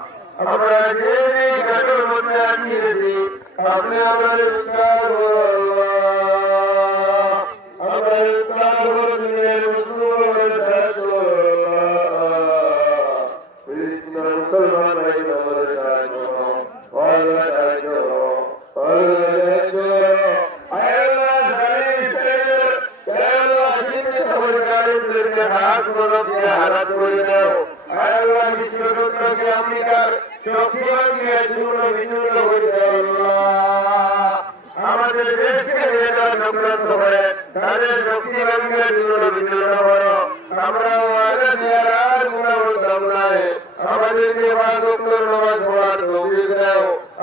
আমরা যে ঘাটের মধ্যে আটকে গেছি, আপনি আমাদের উদ্ধার করুন আল্লাহ। আমরা উদ্ধার করে দিলেন মুসলমানের সাহায্য করুন আল্লাহ। মুসলমান ভাই আমাদের সাহায্য করুন, আল্লাহ সাহায্য করুন, আল্লাহ সাহায্য করুন। আল্লাহ হাস মদবকে হারাত করে দাও। আল্লাহ বিশ্বকে আমেরিকার শক্তিবাদী চূর্ণ বিচূর্ণ করে দাও আল্লাহ। আমাদের দেশকে যারা চক্রান্ত করে তাদের শক্তিবাদী চূর্ণ বিচূর্ণ করো। আমরা আজাদ আর গুণা বলতাম নাই। আমাদেরকে 5 ওয়াক্ত নামাজ পড়ার তৌফিক দাও।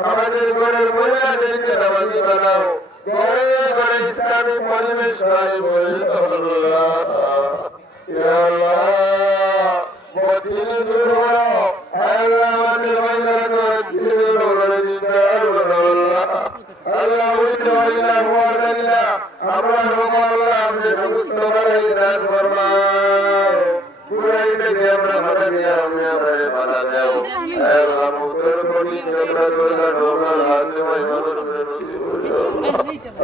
আমাদের ঘরের মহিলাদেরকে নামাজি বানাও। ঘরে ঘরে ইসলামিক পরিবেশ কায়েম করে দাও আল্লাহ। ইয়া আল্লাহ মদিনা দূর করো। আল্লাহ আমাদের মহিলাদেরকে দূর করে দিন আল্লাহ। আল্লাহ ওইতে মহিলা মুআজ্জালিনা আমরা রোগ আল্লাহ আপনি সুস্থ করে দান ফরমাও। পুরাই থেকে আমরা ভালো দিয়া আমরা ভালো দাও। আল্লাহ মুস্তর কোটি চক্র দুর্গা রোগাল হাতে মহিমার নসিব করো।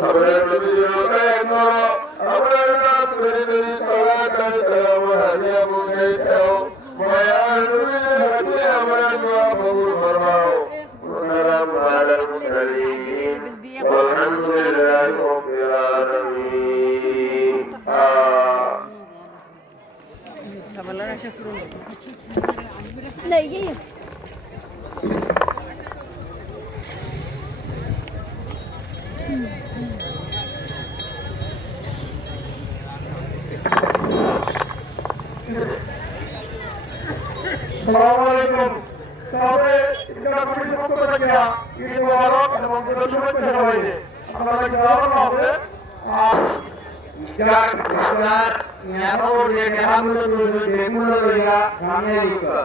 আমরা নবী রোগায় করো। আমরা নাম ধরে ধরে সালাত সালাম হাদিয়া বুঝাই দাও। মায়ার নবী হাতে আমরা দোয়া কবুল ফরমাও। সালাম আলাল মুরসালিন ওয়ালহামদুলিল্লাহি রাব্বিল আলামিন। Sabalar aşağı fırın. Ne yiyor? Assalamualaikum. Sampai kita punya foto lagi ya. Ini mubarak এবং শুভেচ্ছা সবাইকে। আপনারা কি জানেন হবে? Igar nyaro de hamlo de mulo ya Amerika.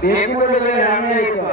Bemulo de Amerika.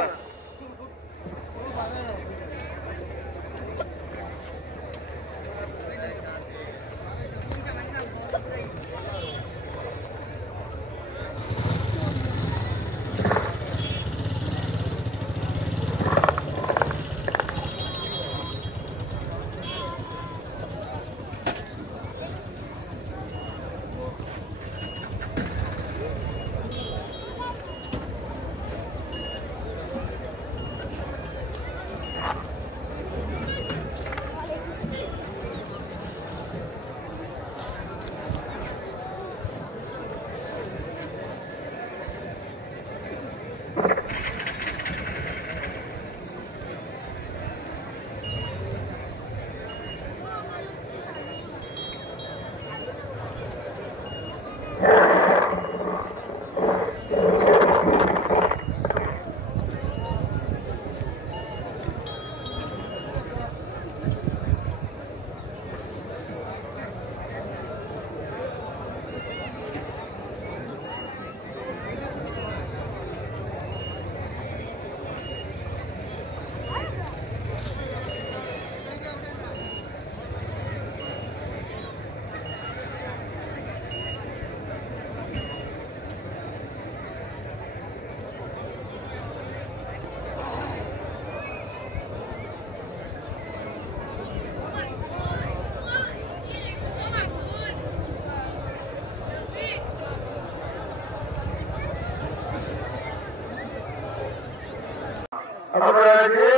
আমরা যে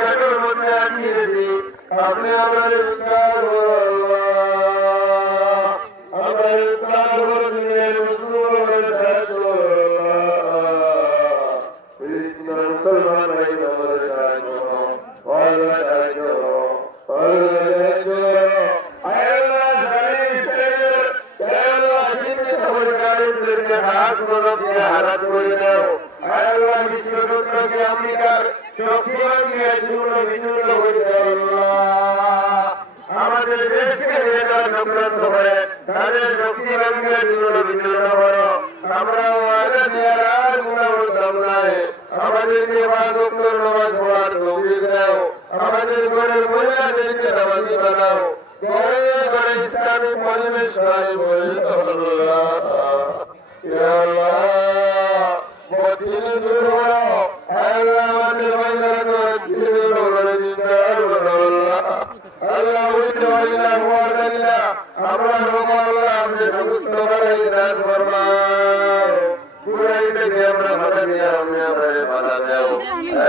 ঘাটের মধ্যে আটকে গেছি, আপনি আমাদের উদ্ধার করুন আল্লাহ। আমরা উদ্ধার করে দিলেন মুসলমানের সাহায্য করুন আল্লাহ। মুসলমান ভাই আমাদের সাহায্য করুন, আল্লাহ সাহায্য করুন, আল্লাহ সাহায্য করুন। আল্লাহ পরিবারকে হাস মদবকে হারাত করে দাও। আল্লাহ বিশ্বকে আমেরিকার শক্তিবাদী চূর্ণ বিচূর্ণ করে দাও আল্লাহ। আমাদের দেশকে যারা চক্রান্ত করে তাদের শক্তিবাদী চূর্ণ বিচূর্ণ করো। আমরা আজাদ আর গুণা বলতাম নাই। আমাদেরকে 5 ওয়াক্ত নামাজ পড়ার তৌফিক দাও। আমাদের ঘরের মহিলাদেরকে নামাজি বানাও। ঘরে ঘরে ইসলামিক পরিবেশ কায়েম করে দাও আল্লাহ। ইয়া আল্লাহ মদিনা দূর করো আল্লাহ আমাদের বাইরে দূর করে দিন আল্লাহ আল্লাহ ওইটা বাইরে মোয়ার না আমরা রোমা আল্লাহ আমাদের সুস্থ করে দান ফরমাও পুরাই থেকে আমরা ভালো দিয়া আমি আমারে ভালো দাও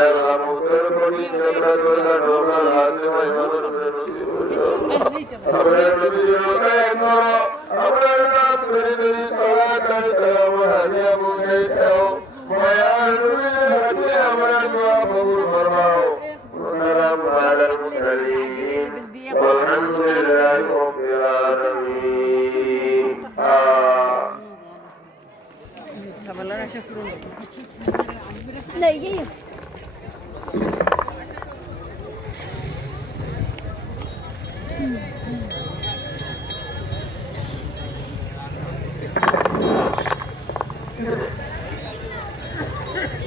আল্লাহ মুস্তর কোটি চক্র দুর্গা রোমা হাতে ভাই মাদর করে নসিব আমরা নবী রোকায় করো আমরা নাম করে দিই সালাত সালাম হাদিয়া মুনে দাও মায়ার নবী হাতে আমরা দোয়া কবুল ফরমাও সালাম আলাল মুরসালিন walhamdulillahi rabbil alamin ঝামেলার আসে শুরু لا يجي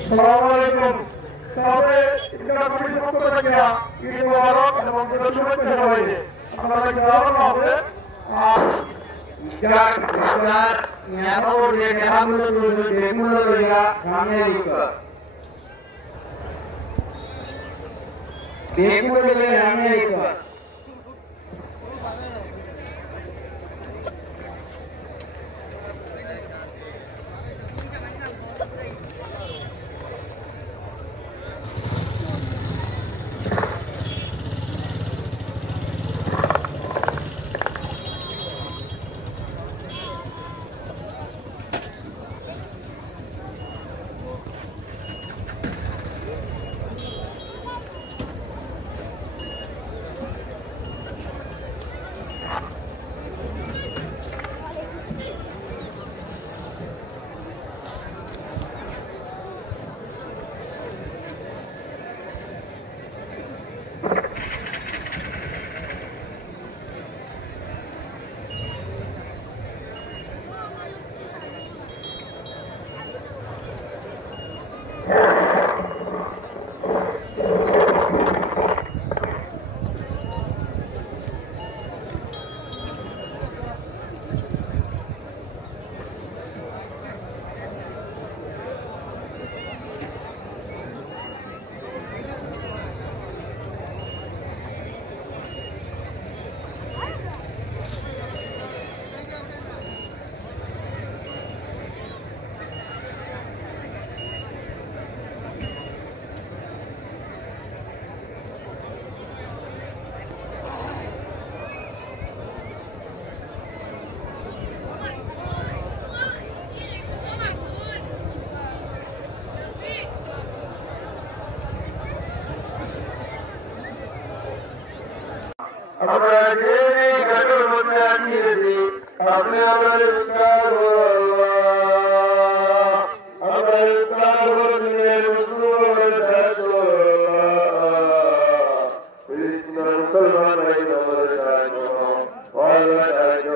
Assalamualaikum. Sampai kita kembali ke kita. Ini mubarak এবং শুভেচ্ছা সবাইকে। আমরা কেমন হবে? যার খবর দিয়ে হামলা করলে দেখুলো লইয়া সামনে দিকা দেখুলো লইয়া সামনে দিকা আমরা যে ঘাটের মধ্যে আটকে গেছি আপনি আমাদের উদ্ধার করুন আল্লাহ আমরা উদ্ধার করে দিলেন মুসলমানের সাহায্য মুসলমান ভাই আমাদের সাহায্য আল্লাহ সাহায্য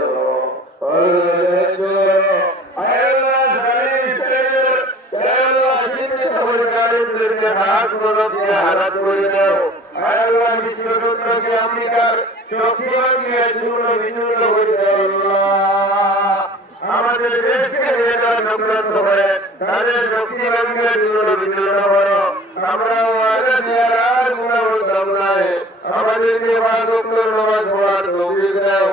হারাত করে দাও আল্লাহ বিশ্বকে আমেরিকার শক্তিমান নিয়ে চূর্ণ বিচূর্ণ করে দাও আল্লাহ আমাদের দেশকে যারা সংক্রান্ত করে তাদের শক্তিমান নিয়ে চূর্ণ বিচূর্ণ করো আমরা ওয়াদা দেওয়ার আর গুণা বলতাম নাই আমাদেরকে 5 ওয়াক্ত নামাজ পড়ার তৌফিক দাও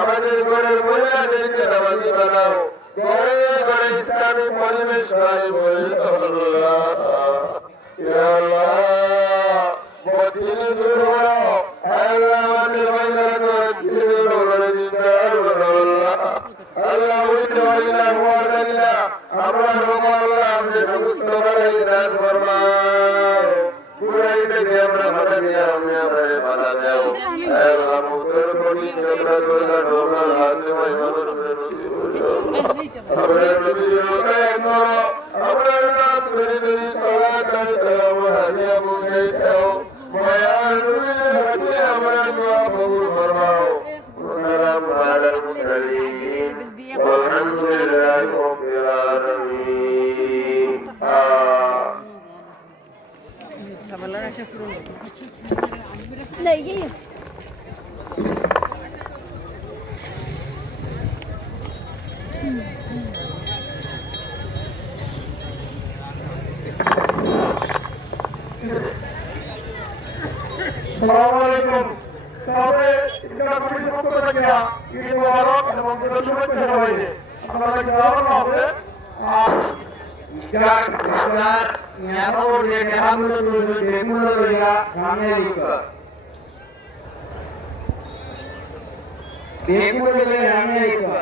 আমাদের ঘরের মহিলাদেরকে নামাজি বানাও ঘরে ঘরে ইসলামিক পরিবেশ কায়েম করে দাও আল্লাহ ইয়া আল্লাহ মদিনা দূর করো আল্লাহ আমাদের বাইরে দূর করে দিন আল্লাহ আল্লাহ ওইটা বাইরে মোয়ার না আমরা রোমা আল্লাহ আমাদের সুস্থ করে দান ফরমাও পুরাই থেকে আমরা ভালো দিয়া আমি আমারে ভালো দাও আল্লাহ মুস্তর কোটি চক্র দুর্গা রোমা হাতে ভাই মাদর করে নসিব আমরা নবী রোকায় করো আমরা নাম করে দিই সালাত সালাম হাদিয়া মুনে দাও মায়ার নবী হাতে আমরা দোয়া কবুল ফরমাও সালাম আলাল মুরসালিন walhamdulillahi rabbil alamin ঝামেলার আসে শুরু لا يجي আসসালামু আলাইকুম। তবে এটা কমিটির পক্ষ থেকে ঈদ মোবারক এবং ঈদের শুভেচ্ছা সবাইকে। আপনাদের জানানো হবে খবর দিয়ে হামলা করবে এগুলো লইয়া সামনে আইবা এগুলো লইয়া সামনে আইবা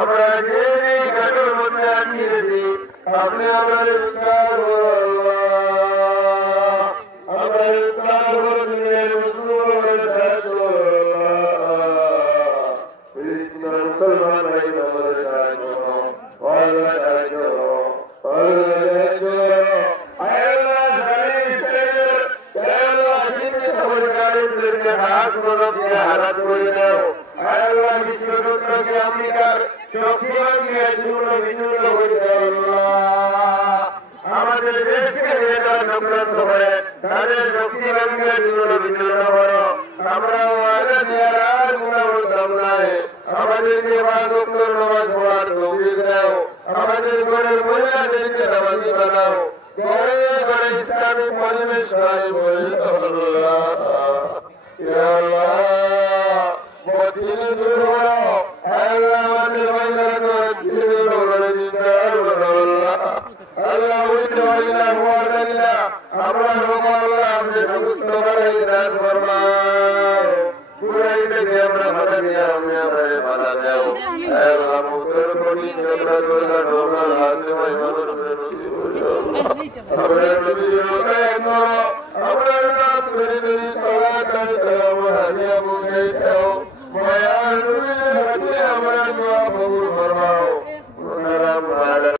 আমরা যে ঘাটের মধ্যে আটকেছি আপনি আমাদের উদ্ধার করুন আল্লাহ। আমরা উদ্ধার করুন মুসলমান সাহায্য করুন আল্লাহ। মুসলমান ভাই আমাদের সাহায্য করুন আল্লাহ সাহায্য করুন আল্লাহ সাহায্য করুন আল্লাহ আল্লাহ চিন্তিত পরিবারকে খাস মদত নিয়ে হারাত করে দাও আল্লাহ বিশ্বকে আমেরিকার শক্তিবাদী বিভিন্ন হয়ে আল্লাহ আমাদের দেশকে নেতারা চক্রান্ত করে তাদের শক্তিবাদী বিভিন্ন করো আমরা আর গুণা বলতাম নাই আমাদেরকে 5 ওয়াক্ত নামাজ পড়ার তৌফিক দাও আমাদের ঘরের মহিলাদেরকে নামাজি বানাও ঘরে ঘরে ইসলামিক পরিবেশ হয় বলি আল্লাহ ইয়া আল্লাহ বদিনী দূর করো আল্লাহ আমাদের মহিলাকে বদিনী দূর করে দিতে আল্লাহ আল্লাহ উইতে মহিলা মুআদ্দিনা আমরা রোগো আল্লাহ আপনি সুস্থ করে দান ফরমাও পুরাই থেকে আমরা ভালো দিয়া আমরা ভালো দাও আল্লাহ মুস্তর কোটি আমরা দোলা রোগা হাতে মহিলা নসিব করো আমরা নবী রোগা